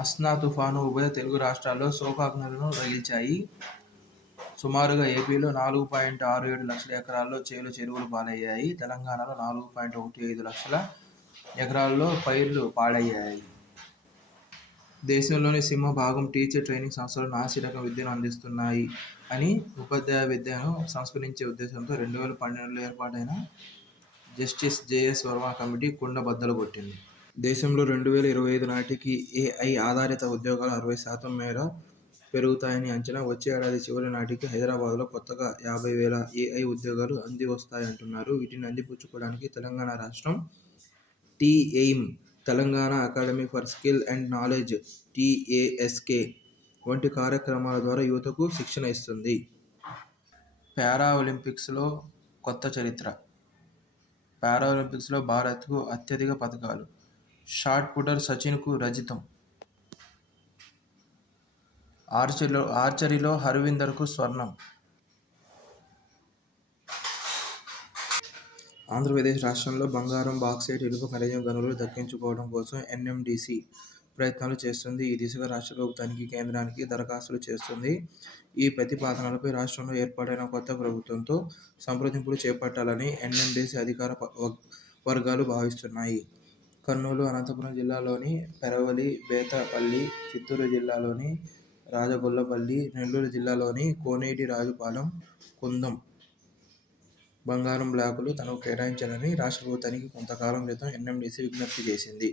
అస్నా తుఫాను ఉభయ తెలుగు రాష్ట్రాల్లో శోకాగ్నులను రగిల్చాయి. సుమారుగా ఏపీలో 4.67 లక్షల ఎకరాల్లో చేలు చెరువులు పాలయ్యాయి. తెలంగాణలో 4.15 లక్షల ఎకరాల్లో పైర్లు పాడయ్యాయి. దేశంలోని సింహభాగం టీచర్ ట్రైనింగ్ సంస్థలు నాసిరకం విద్యను అందిస్తున్నాయి అని ఉపాధ్యాయ విద్యను సంస్కరించే ఉద్దేశంతో 2012లో ఏర్పాటైన జస్టిస్ జెఎస్ వర్మ కమిటీ కుండ బద్దలు కొట్టింది. దేశంలో 2025 నాటికి ఏఐ ఆధారిత ఉద్యోగాలు 60% మేర పెరుగుతాయని అంచనా. వచ్చే ఏడాది చివరి నాటికి హైదరాబాద్లో కొత్తగా 50,000 ఏఐ ఉద్యోగాలు అంది వస్తాయంటున్నారు. వీటిని అందిపుచ్చుకోవడానికి తెలంగాణ రాష్ట్రం టీఎయిమ్, Telangana academy for skill and knowledge TASK వంటి కార్యక్రమాల ద్వారా యువతకు శిక్షణ ఇస్తుంది. పారాలింపిక్స్లో కొత్త చరిత్ర. పారాలింపిక్స్లో భారత్కు అత్యధిక పతకాలు. షాట్ పుటర్ సచిన్కు రజతం. ఆర్చరీలో హర్వీందర్కు స్వర్ణం. ఆంధ్రప్రదేశ్ రాష్ట్రంలో బంగారం, బాక్సైట్, ఇనుప ఖనిజం గనులు దక్కించుకోవడం కోసం ఎన్ఎండీసీ ప్రయత్నాలు చేస్తుంది. ఈ దిశగా రాష్ట్ర ప్రభుత్వానికి, కేంద్రానికి దరఖాస్తులు చేస్తుంది. ఈ ప్రతిపాదనలపై రాష్ట్రంలో ఏర్పాటైన కొత్త ప్రభుత్వంతో సంప్రదింపులు చేపట్టాలని ఎన్ఎండీసీ అధికార వర్గాలు భావిస్తున్నాయి. కర్నూలు, అనంతపురం జిల్లాలోని పెరవలి, బేతపల్లి, చిత్తూరు జిల్లాలోని రాజగొల్లపల్లి, నెల్లూరు జిల్లాలోని కోనేటి రాజుపాలెం, కుందం బంగారం బ్లాకులు తనకు కేటాయించాలని రాష్ట్ర ప్రభుత్వానికి కొంతకాలం క్రితం ఎన్ఎండీసీ విజ్ఞప్తి చేసింది.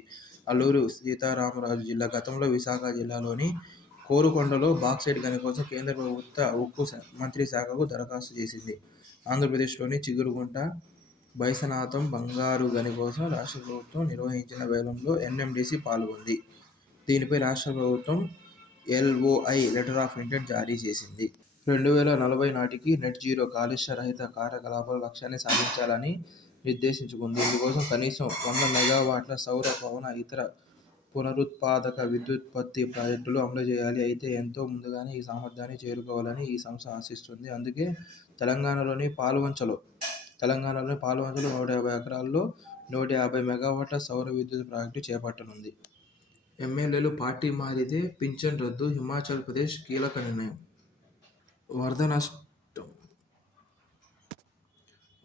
అల్లూరి సీతారామరాజు జిల్లా. గతంలో విశాఖ జిల్లాలోని కోరుకొండలో బాక్సైట్ గని కోసం కేంద్ర ప్రభుత్వ ఉక్కు మంత్రిత్వ శాఖకు దరఖాస్తు చేసింది. ఆంధ్రప్రదేశ్లోని చిగురుగుంట, బైసనాథం బంగారు గని కోసం రాష్ట్ర ప్రభుత్వం నిర్వహించిన వేలంలో ఎన్ఎండీసీ పాల్గొంది. దీనిపై రాష్ట్ర ప్రభుత్వం ఎల్ఓఐ లెటర్ ఆఫ్ ఇంటెంట్ జారీ చేసింది. 2040 నాటికి నెట్ జీరో కాలుష్య రహిత కార్యకలాపాల లక్ష్యాన్ని సాధించాలని నిర్దేశించుకుంది. ఇందుకోసం కనీసం 100 మెగావాట్ల సౌర, పవన, ఇతర పునరుత్పాదక విద్యుదుత్పత్తి ప్రాజెక్టులు అమలు చేయాలి. అయితే ఎంతో ముందుగానే ఈ సామర్థ్యాన్ని చేరుకోవాలని ఈ సంస్థ ఆశిస్తుంది. అందుకే తెలంగాణలోని పాల్వంచలో 150 ఎకరాల్లో 150 మెగావాట్ల సౌర విద్యుత్ ప్రాజెక్టు చేపట్టనుంది. ఎమ్మెల్యేలు పార్టీ మారితే పింఛన్ రద్దు. హిమాచల్ ప్రదేశ్ కీలక నిర్ణయం.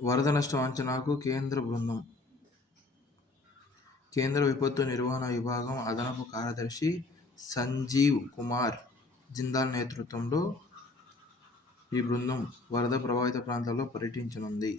వరద నష్టం అంచనాకు కేంద్ర బృందం. కేంద్ర విపత్తు నిర్వహణ విభాగం అదనపు కార్యదర్శి సంజీవ్ కుమార్ జిందాల్ నేతృత్వంలో ఈ బృందం వరద ప్రభావిత ప్రాంతాల్లో పర్యటించనుంది.